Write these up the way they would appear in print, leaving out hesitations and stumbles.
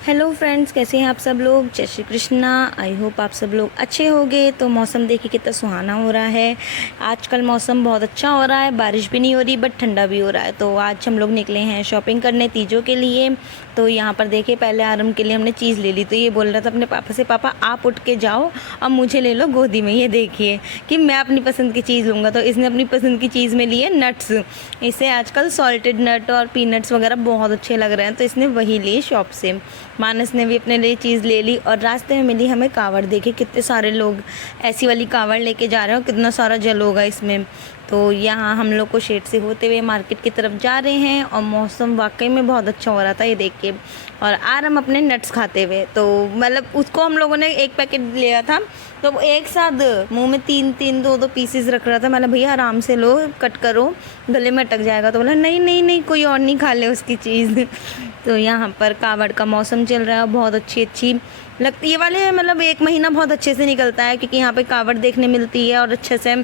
Hello friends, कैसे हैं आप सब लोग। जय श्री कृष्णा। आई होप आप सब लोग अच्छे होंगे। तो मौसम देखिए कितना सुहाना हो रहा है। आजकल मौसम बहुत अच्छा हो रहा है, बारिश भी नहीं हो रही बट ठंडा भी हो रहा है। तो आज हम लोग निकले हैं शॉपिंग करने तीजों के लिए। तो यहाँ पर देखिए पहले आरम के लिए हमने चीज़ ले ली। तो ये बोल रहा था अपने पापा से, पापा आप उठ के जाओ अब मुझे ले लो गोदी में। ये देखिए कि मैं अपनी पसंद की चीज़ लूँगा। तो इसने अपनी पसंद की चीज़ में ली है नट्स। इसे आजकल सॉल्टेड नट और पीनट्स वगैरह बहुत अच्छे लग रहे हैं, तो इसने वही लिए शॉप से। मानस ने भी अपने लिए चीज़ ले ली। और रास्ते में मिली हमें कावड़। देखिए कितने सारे लोग ऐसी वाली कावड़ लेके जा रहे हैं और कितना सारा जल होगा इसमें। तो यहाँ हम लोग को शेड से होते हुए मार्केट की तरफ जा रहे हैं और मौसम वाकई में बहुत अच्छा हो रहा था ये देख के। और आरम अपने नट्स खाते हुए, तो मतलब उसको हम लोगों ने एक पैकेट लिया था तो वो एक साथ मुंह में तीन तीन दो दो पीसेस रख रहा था। मतलब भैया आराम से लो, कट करो, गले में अटक जाएगा। तो बोला नहीं नहीं नहीं, कोई और नहीं खा ले उसकी चीज़। तो यहाँ पर कावड़ का मौसम चल रहा है, बहुत अच्छी अच्छी लगती है। ये वाले मतलब एक महीना बहुत अच्छे से निकलता है क्योंकि यहाँ पे कावड़ देखने मिलती है और अच्छे से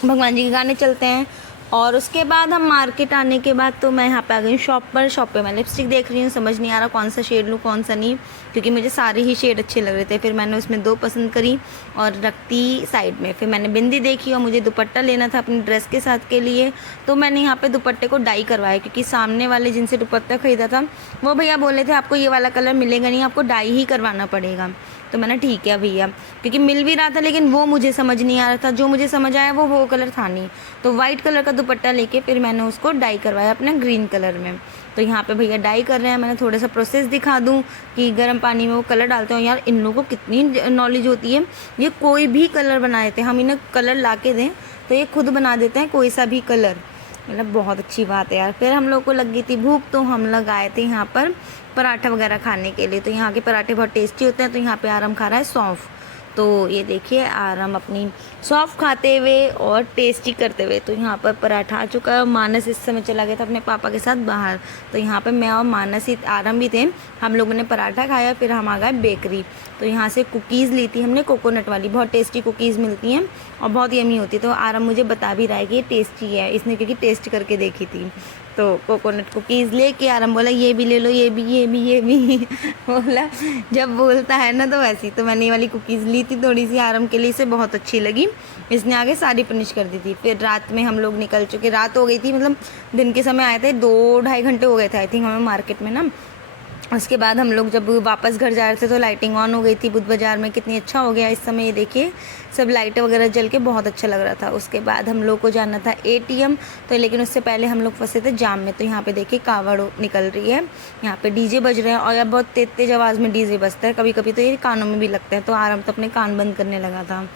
भगवान जी के गाने चलते हैं। और उसके बाद हम मार्केट आने के बाद तो मैं यहाँ पे आ गई शॉप पर। शॉप पे मैं लिपस्टिक देख रही हूँ, समझ नहीं आ रहा कौन सा शेड लूँ कौन सा नहीं, क्योंकि मुझे सारे ही शेड अच्छे लग रहे थे। फिर मैंने उसमें दो पसंद करी और रखती साइड में। फिर मैंने बिंदी देखी और मुझे दुपट्टा लेना था अपनी ड्रेस के साथ के लिए। तो मैंने यहाँ पे दुपट्टे को डाई करवाया, क्योंकि सामने वाले जिनसे दुपट्टा ख़रीदा था वो भैया बोले थे आपको ये वाला कलर मिलेगा नहीं, आपको डाई ही करवाना पड़ेगा। तो मैंने ठीक है भैया, क्योंकि मिल भी रहा था लेकिन वो मुझे समझ नहीं आ रहा था। जो मुझे समझ आया वो कलर था नहीं। तो वाइट कलर का दुपट्टा लेके फिर मैंने उसको डाई करवाया अपना ग्रीन कलर में। तो यहाँ पे भैया डाई कर रहे हैं। मैंने थोड़ा सा प्रोसेस दिखा दूँ कि गर्म पानी में वो कलर डालते हो। यार इन लोगों को कितनी नॉलेज होती है, ये कोई भी कलर बना देते हैं। हम इन्हें कलर ला के दें तो ये खुद बना देते हैं कोई सा भी कलर। मतलब बहुत अच्छी बात है यार। फिर हम लोग को लग गई थी भूख, तो हम लोग आए थे यहाँ पर पराठा वगैरह खाने के लिए। तो यहाँ के पराठे बहुत टेस्टी होते हैं। तो यहाँ पे आराम खा रहा है सौंफ। तो ये देखिए आराम अपनी सौंफ खाते हुए और टेस्टी करते हुए। तो यहाँ पर पराठा आ चुका है। मानस इस समय चला गया था अपने पापा के साथ बाहर। तो यहाँ पे मैं और मानस ही आराम भी थे। हम लोगों ने पराठा खाया, फिर हम आ गए बेकरी। तो यहाँ से कुकीज़ ली थी हमने, कोकोनट वाली। बहुत टेस्टी कुकीज़ मिलती हैं और बहुत यमी होती है। तो आराम मुझे बता भी रहा है कि ये टेस्टी है, इसने क्योंकि टेस्ट करके देखी थी। तो कोकोनट कुकीज़ लेके आराम बोला ये भी ले लो, ये भी ये भी ये भी। बोला जब बोलता है ना तो वैसी। तो मैंने ये वाली कुकीज़ ली थी थोड़ी सी आराम के लिए, इसे बहुत अच्छी लगी। इसने आगे सारी फिनिश कर दी थी। फिर रात में हम लोग निकल चुके, रात हो गई थी, मतलब दिन के समय आए थे, 2-2.5 घंटे हो गए थे आई थिंक हमें मार्केट में ना। उसके बाद हम लोग जब वापस घर जा रहे थे तो लाइटिंग ऑन हो गई थी बुद्ध बाज़ार में। कितनी अच्छा हो गया इस समय, ये देखिए सब लाइटें वगैरह जल के बहुत अच्छा लग रहा था। उसके बाद हम लोग को जाना था एटीएम, तो लेकिन उससे पहले हम लोग फंसे थे जाम में। तो यहाँ पे देखिए कावड़ निकल रही है, यहाँ पे डीजे बज रहे हैं और यार बहुत तेज तेज आवाज़ में डीजे बजता है। कभी कभी तो ये कानों में भी लगता है। तो आराम तो अपने कान बंद करने लगा था।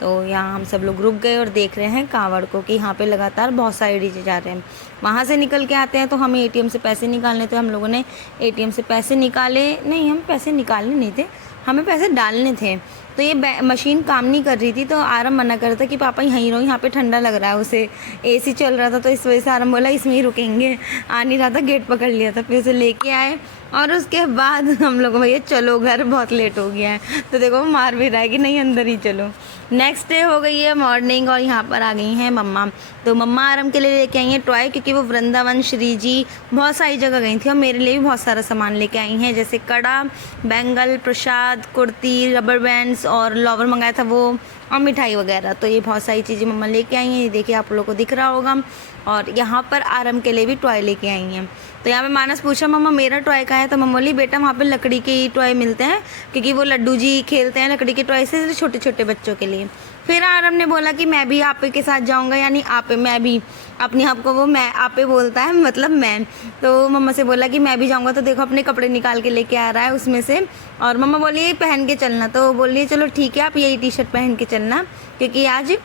तो यहाँ हम सब लोग रुक गए और देख रहे हैं कावड़ को कि यहाँ पे लगातार बहुत सारे डीजे जा रहे हैं। वहाँ से निकल के आते हैं तो हमें एटीएम से पैसे निकालने थे। हम लोगों ने एटीएम से पैसे निकाले, नहीं हम पैसे निकालने नहीं थे, हमें पैसे डालने थे। तो ये मशीन काम नहीं कर रही थी। तो आराम मना कर रहा था कि पापा यहीं रहो, यहाँ पे ठंडा लग रहा है। उसे एसी चल रहा था तो इस वजह से आराम बोला इसमें ही रुकेंगे। आ नहीं रहा था, गेट पकड़ लिया था। फिर उसे लेके आए और उसके बाद हम लोग भैया चलो घर, बहुत लेट हो गया है। तो देखो मार भी रहा है कि नहीं अंदर ही चलो। नेक्स्ट डे हो गई है मॉर्निंग और यहाँ पर आ गई हैं मम्मा। तो मम्मा आराम के लिए लेके आई हैं टॉय, क्योंकि वो वृंदावन, श्री जी बहुत सारी जगह गई थी और मेरे लिए भी बहुत सारा सामान लेके आई हैं, जैसे कड़ा, बैंगल, प्रसाद, कुर्ती, रबर बैंड्स और लॉवर मंगाया था वो, और मिठाई वगैरह। तो ये बहुत सारी चीज़ें मम्मा लेके आई हैं। ये देखिए आप लोगों को दिख रहा होगा। और यहाँ पर आराम के लिए भी टॉय लेके आई हैं। तो यहाँ पे मानस पूछा मम्मा मेरा टॉय कहाँ है। तो मम्मा बोली बेटा वहाँ पे लकड़ी के ही टॉय मिलते हैं, क्योंकि वो लड्डू जी खेलते हैं लकड़ी के टॉय से छोटे छोटे बच्चों के लिए। फिर आराम ने बोला कि मैं भी आपे के साथ जाऊँगा, यानी आपे, मैं भी अपने आप को वो मैं आपे बोलता है, मतलब मैं। तो मम्मा से बोला कि मैं भी जाऊँगा। तो देखो अपने कपड़े निकाल के लेके आ रहा है उसमें से। और मम्मा बोली ये पहन के चलना। तो बोलिए चलो ठीक है आप यही टी शर्ट पहन के चलना, क्योंकि आज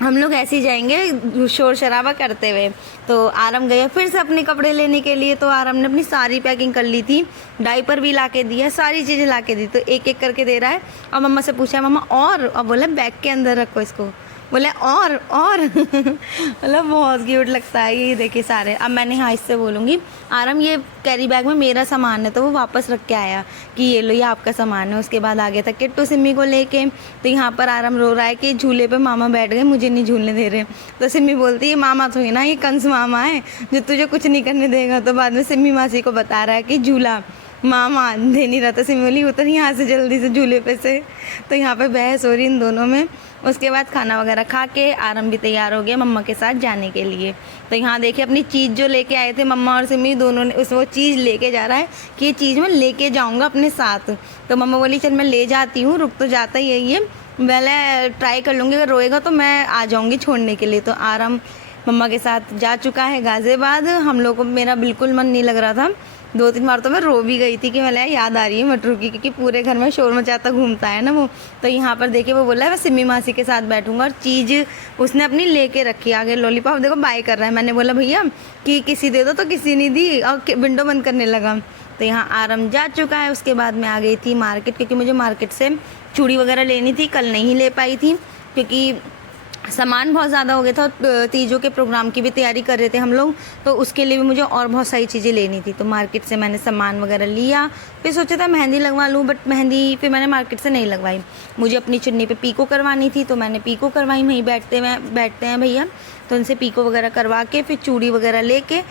हम लोग ऐसे ही जाएंगे शोर शराबा करते हुए। तो आराम गए फिर से अपने कपड़े लेने के लिए। तो आराम ने अपनी सारी पैकिंग कर ली थी, डायपर भी ला के दिया, सारी चीज़ें ला के दी। तो एक एक करके दे रहा है और मम्मा से पूछा मम्मा और बोला बैग के अंदर रखो इसको। बोले और मतलब बहुत क्यूट लगता है ये देखिए सारे। अब मैंने हाँ इससे बोलूँगी आराम ये कैरी बैग में मेरा सामान है। तो वो वापस रख के आया कि ये लो ये आपका सामान है। उसके बाद आ गया था किट्टू सिम्मी को लेके। तो यहाँ पर आराम रो रहा है कि झूले पे मामा बैठ गए, मुझे नहीं झूलने दे रहे। तो सिम्मी बोलती है मामा तो ही ना, ये कंस मामा है जो तुझे कुछ नहीं करने देगा। तो बाद में सिम्मी मासी को बता रहा है कि झूला माँ मान दे नहीं रहा था, सिमी बोली उतर यहाँ से जल्दी से झूले पे से। तो यहाँ पे बहस हो रही इन दोनों में। उसके बाद खाना वगैरह खा के आरम भी तैयार हो गया मम्मा के साथ जाने के लिए। तो यहाँ देखिए अपनी चीज़ जो लेके आए थे मम्मा और सिमी दोनों ने, उस वो चीज़ लेके जा रहा है कि ये चीज़ मैं लेके जाऊँगा अपने साथ। तो मम्मा बोली चल मैं ले जाती हूँ, रुक तो जाता ही है ये, पहले ट्राई कर लूँगी, अगर रोएगा तो मैं आ जाऊँगी छोड़ने के लिए। तो आरम मम्मा के साथ जा चुका है गाज़ियाबाद। हम लोग को, मेरा बिल्कुल मन नहीं लग रहा था, 2-3 बार तो मैं रो भी गई थी कि मैं याद आ रही है मटरू की, क्योंकि पूरे घर में शोर मचाता घूमता है ना वो। तो यहाँ पर देखिए वो बोला है मैं सिमी मासी के साथ बैठूंगा, और चीज़ उसने अपनी लेके रखी आगे लॉलीपॉप, देखो बाय कर रहा है। मैंने बोला भैया कि किसी दे दो, तो किसी नहीं दी और विंडो बंद करने लगा। तो यहाँ आरम जा चुका है। उसके बाद मैं आ गई थी मार्केट, क्योंकि मुझे मार्केट से चूड़ी वगैरह लेनी थी, कल नहीं ले पाई थी क्योंकि सामान बहुत ज़्यादा हो गया था। तीजों के प्रोग्राम की भी तैयारी कर रहे थे हम लोग, तो उसके लिए भी मुझे और बहुत सारी चीज़ें लेनी थी। तो मार्केट से मैंने सामान वगैरह लिया। फिर सोचा था मेहंदी लगवा लूँ, बट मेहंदी फिर मैंने मार्केट से नहीं लगवाई। मुझे अपनी चुन्नी पे पीको करवानी थी, तो मैंने पीको करवाई। वहीं बैठते हैं भैया, तो उनसे पीको वगैरह करवा के फिर चूड़ी वगैरह लेके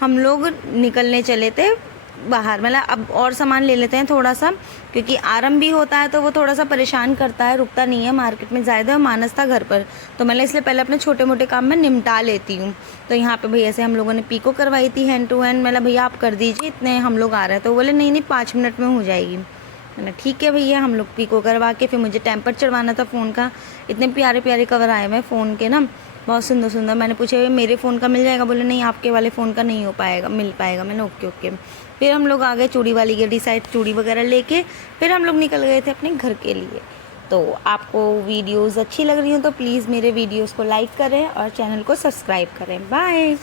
हम लोग निकलने चले थे बाहर। मतलब अब और सामान ले लेते हैं थोड़ा सा, क्योंकि आरम भी होता है तो वो थोड़ा सा परेशान करता है, रुकता नहीं है मार्केट में ज़्यादा। और मानस था घर पर, तो मैंने इसलिए पहले अपने छोटे मोटे काम में निपटा लेती हूँ। तो यहाँ पे भैया से हम लोगों ने पीको करवाई थी हैंड टू हैंड। मतलब भैया आप कर दीजिए, इतने हम लोग आ रहे हैं। तो बोले नहीं 5 मिनट में हो जाएगी। मैंने ठीक है भैया। हम लोग पीको करवा के फिर मुझे टेम्पर चढ़वाना था फ़ोन का। इतने प्यारे प्यारे कवर आए हुए फ़ोन के ना, बहुत सुंदर सुंदर। मैंने पूछा मेरे फ़ोन का मिल जाएगा? बोले नहीं आपके वाले फ़ोन का नहीं हो पाएगा, मिल पाएगा। मैंने ओके ओके। फिर हम लोग आ गए चूड़ी वाली गेड़ी साइड, चूड़ी वगैरह लेके फिर हम लोग निकल गए थे अपने घर के लिए। तो आपको वीडियोस अच्छी लग रही हो तो प्लीज़ मेरे वीडियोस को लाइक करें और चैनल को सब्सक्राइब करें। बाय।